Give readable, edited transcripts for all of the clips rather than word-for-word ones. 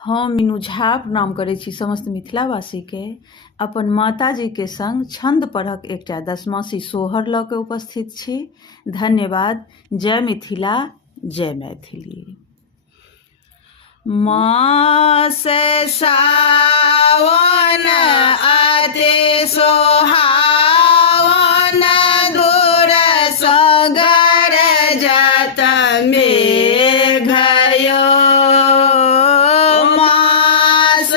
हम मीनू झा प्रणाम करै छी समस्त मिथिलावासीके। अपन माताजीके संग छंद पढ़क एकटा दशमासी सोहर लऽ कऽ उपस्थित छी। धन्यवाद। जय मिथिला, जय मैथिली। मास सावन अति सोहावन, दूर सगर जत मेघ यो। मास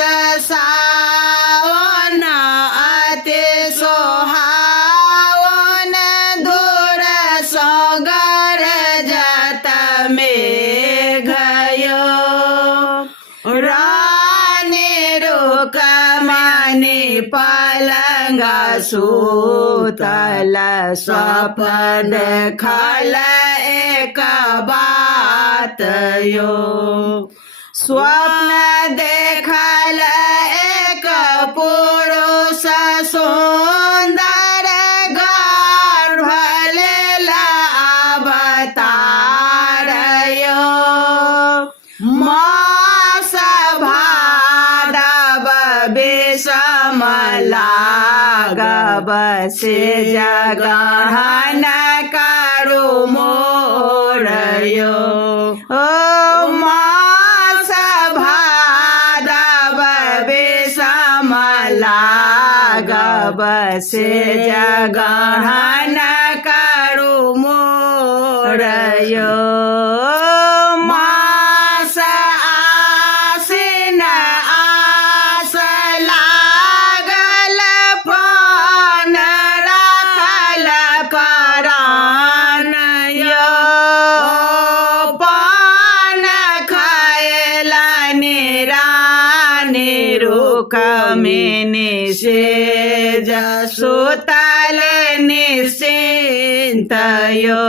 सावन अति सोहावन, दूर सगर जत मेघ यो। रानी रुक्मिणी पलंग सुतल, स्वप्न देखल एक बात यो। स्वप्न देखल एक पुरुष सुंदर, गर्भ लेला अवतार यो। मास भादव विषम लागब, से जगहन करू मोर यो। मास भादव विषम लागब, से जगहन करू मोर यो। मास आसिन आस लागल, पान राखल परान यो। पान खायला रानी रुक्मिणी, सेज सुतल निश्चिंत यो।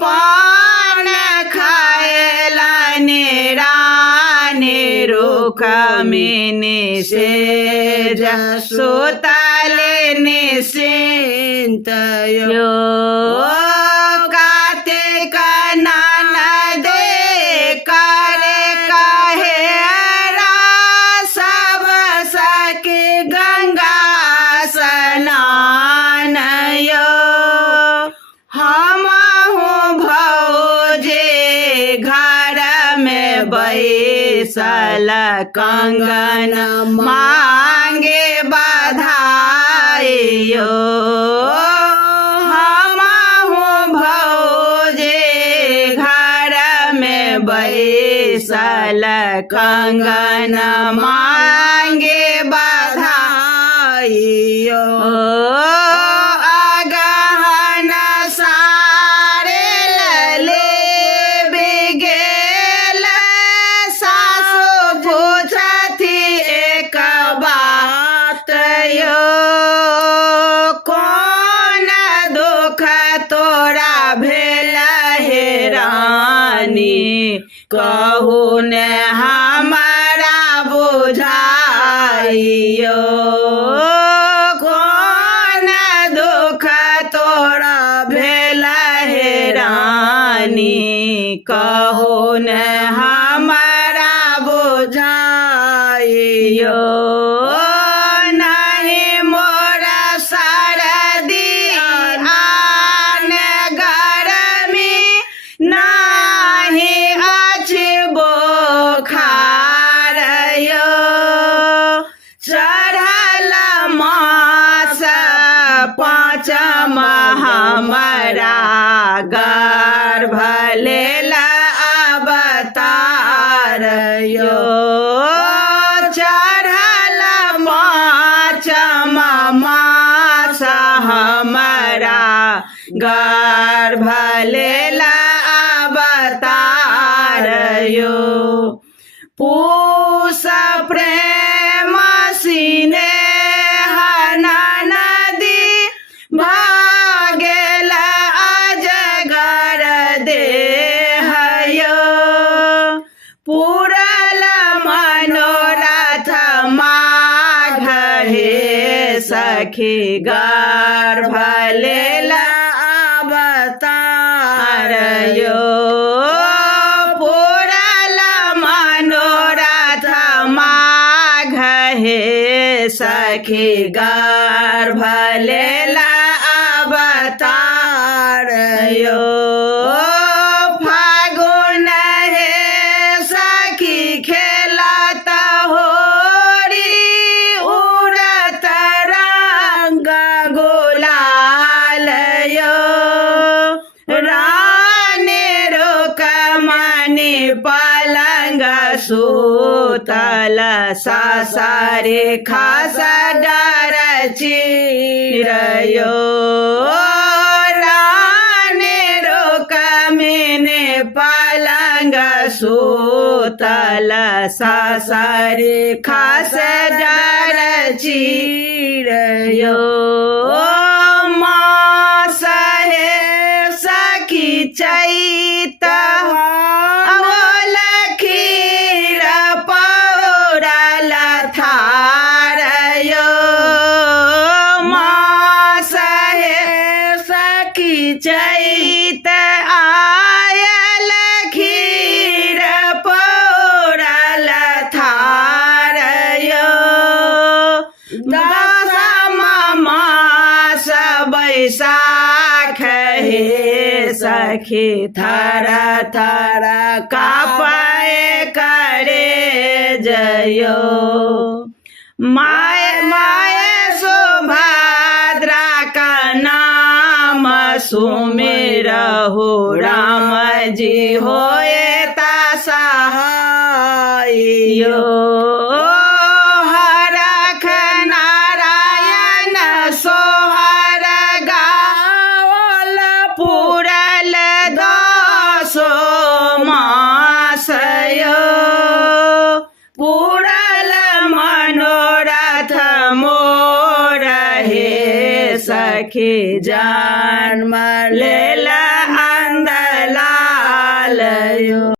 पान खायला रानी रुक्मिणी, सेज सुतल निश्चिंत यो। कार्तिक ननद करे कहेरा, सब सखी गंगा स्नान यो। हमहु भौजे घर में बैसल, कंगन मांगे बधाई यो। हमहु भौजे घर में बैसल, कंगन मांगे बधाई यो। अगहन सारे लेबे गेल, सासु पूछथि एक बात यो। कौन दुख तोरा भेल हे रानी, कहू ने हमारा बुझाइयो। कौन दुख तोरा भेल हे रानी, कहू ने हमारा बुझाइयो। नहीं मोर सरदी आन गरमी, नहीं अछि बोखार यो। चढ़ल मास पाँचम हमरा, गर्भ लेला अवतार यो। चढ़ल पाँचम मास हमरा, गर्भ लेला अवतार यो। पूस प्रेम सिनेह ननदी, भागेल अजगर देह यो। पूरल मनोरथ माघ हे सखी, गर्भ लेला अवतार यो। पूरल मनो हे सखी गर्भ लेला अवतार यो फागुन हे सखी खेलत होरी उड़त रंग गुलाल यो रानी रुक्मणी पलंग सूतल सासारे खास डर चिरयो रानी रुक्मणी पलंग सूतल सासारे खास डर चिरयो मास हे सखी चैत अवल खीर पौरल थारयो मास हे सखी चैत आयल खीर पौरल थारयो दशम मास बैसाख हे सखी थर थर कापे करे जयो माय माय सुभद्रा का नाम सुमिरहु राम जी होए ता सहायो हरख नारायण सोहर गावल पुरल दसो मासयो पुरल मनोरथ मोर हे सखी जन्म ले